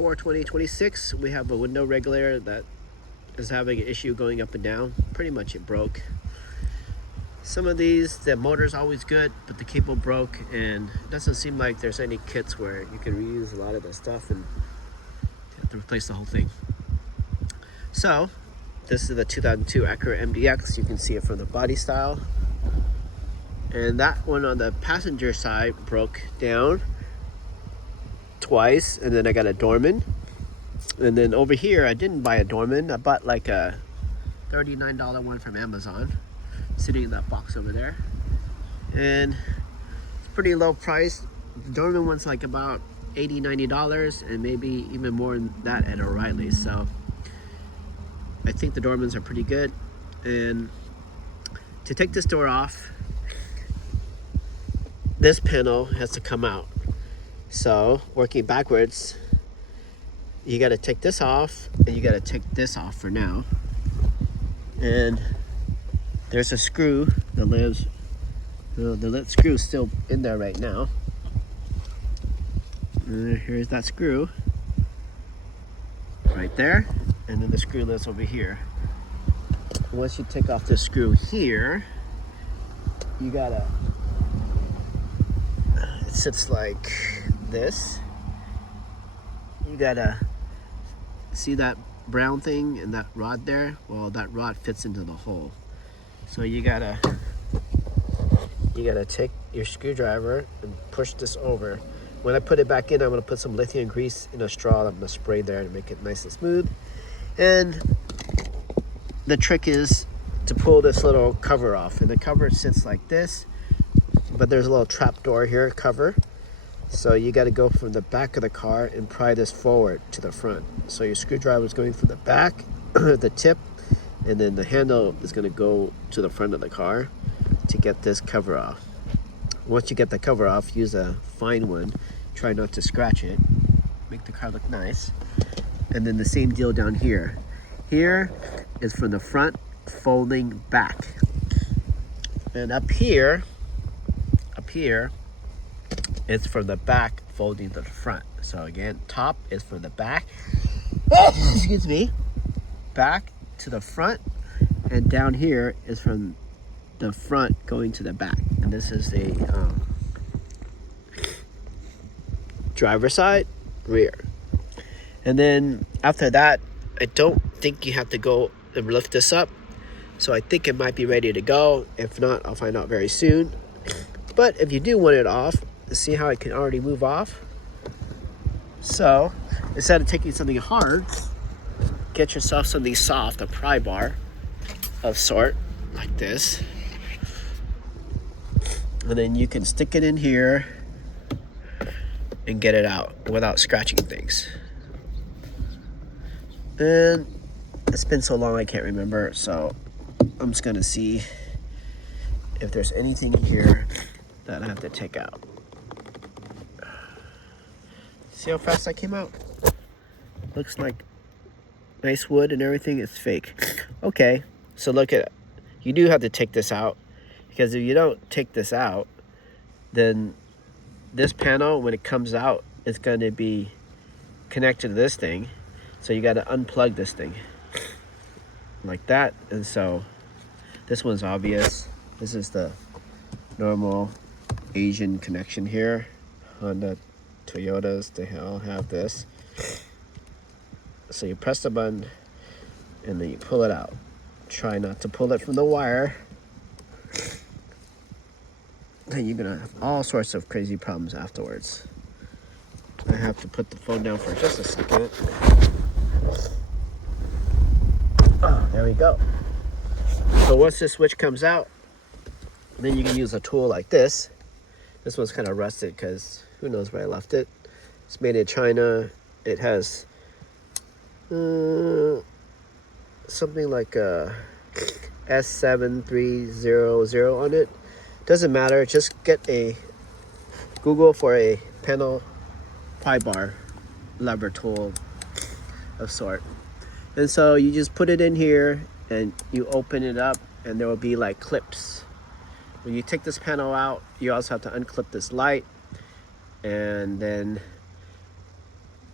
4 2026. We have a window regulator that is having an issue going up and down. Pretty much it broke. Some of these, the motor's always good, but the cable broke, and it doesn't seem like there's any kits where you can reuse a lot of the stuff and have to replace the whole thing. So this is the 2002 Acura MDX. You can see it from the body style. And that one on the passenger side broke down twice, and then I got a Dorman. And then over here, I didn't buy a Dorman. I bought like a $39 one from Amazon, sitting in that box over there. And it's pretty low price. The Dorman one's like about $80, $90, and maybe even more than that at O'Reilly's. So I think the Dormans are pretty good. And to take this door off, this panel has to come out. So working backwards, you got to take this off, and you got to take this off for now. And there's a screw that lives, the screw is still in there right now. And here's that screw right there, and then the screw lives over here. Once you take off this screw here, you gotta, it sits like this. You gotta see that brown thing and that rod there. Well, that rod fits into the hole, so you gotta take your screwdriver and push this over. When I put it back in, I'm gonna put some lithium grease in a straw. I'm gonna spray there to make it nice and smooth. And the trick is to pull this little cover off, and the cover sits like this, but there's a little trap door here cover. So you got to go from the back of the car and pry this forward to the front. So your screwdriver is going from the back, the tip, and then the handle is going to go to the front of the car to get this cover off. Once you get the cover off, use a fine one. Try not to scratch it. Make the car look nice. And then the same deal down here. Here is from the front folding back. And up here, it's from the back folding to the front. So again, top is from the back, excuse me, back to the front, and down here is from the front going to the back. And this is the driver's side, rear. And then after that, I don't think you have to go and lift this up. So I think it might be ready to go. If not, I'll find out very soon. But if you do want it off, see how it can already move off. So instead of taking something hard, get yourself something soft, a pry bar of sort, like this. And then you can stick it in here and get it out without scratching things. And it's been so long I can't remember, so I'm just gonna see if there's anything here that I have to take out. See how fast that came out? Looks like nice wood and everything. Is fake. Okay, so look at it. You do have to take this out, because if you don't take this out, then this panel, when it comes out, it's going to be connected to this thing. So you got to unplug this thing like that. And so this one's obvious. This is the normal Asian connection here. Honda, Toyotas, they all have this. So you press the button and then you pull it out. Try not to pull it from the wire. And you're gonna have all sorts of crazy problems afterwards. I have to put the phone down for just a second. Oh, there we go. So once this switch comes out, then you can use a tool like this. This one's kind of rusted because who knows where I left it. It's made in China. It has something like a S7300 on it. Doesn't matter, just get a Google for a panel pry bar lever tool of sort. And so you just put it in here and you open it up, and there will be like clips. When you take this panel out, you also have to unclip this light, and then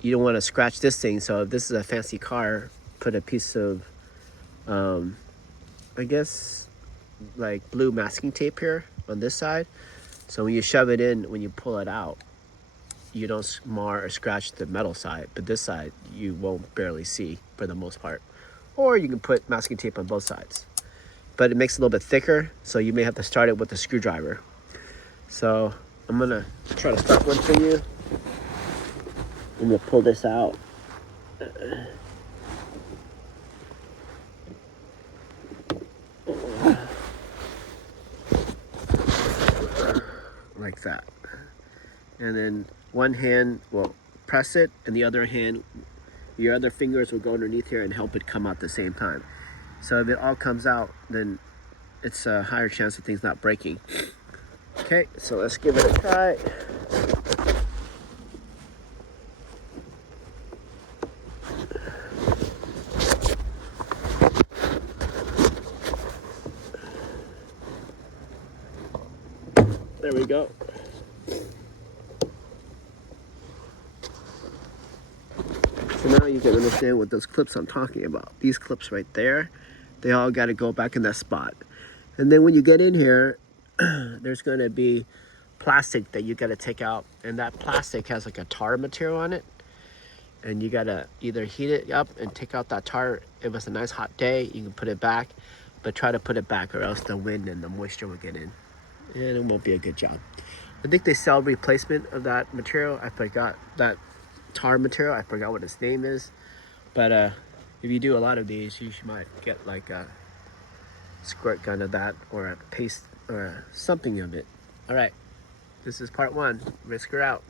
you don't want to scratch this thing. So if this is a fancy car, put a piece of, I guess, like blue masking tape here on this side. So when you shove it in, when you pull it out, you don't mar or scratch the metal side, but this side you won't barely see for the most part. Or you can put masking tape on both sides. But it makes it a little bit thicker, so you may have to start it with a screwdriver. So I'm gonna try to start one for you. I'm gonna pull this out. Like that. And then one hand will press it, and the other hand, your other fingers will go underneath here and help it come out at the same time. So if it all comes out, then it's a higher chance of things not breaking. Okay, so let's give it a try. There we go. So now you can understand what those clips I'm talking about. These clips right there, they all got to go back in that spot. And then when you get in here, there's going to be plastic that you got to take out. And that plastic has like a tar material on it. And you got to either heat it up and take out that tar. If it's a nice hot day, you can put it back. But try to put it back or else the wind and the moisture will get in. And it won't be a good job. I think they sell replacement of that material. I forgot that tar material. I forgot what its name is. But if you do a lot of these, you might get like a squirt gun of that or a paste or something of it. All right, this is part one. Risker out.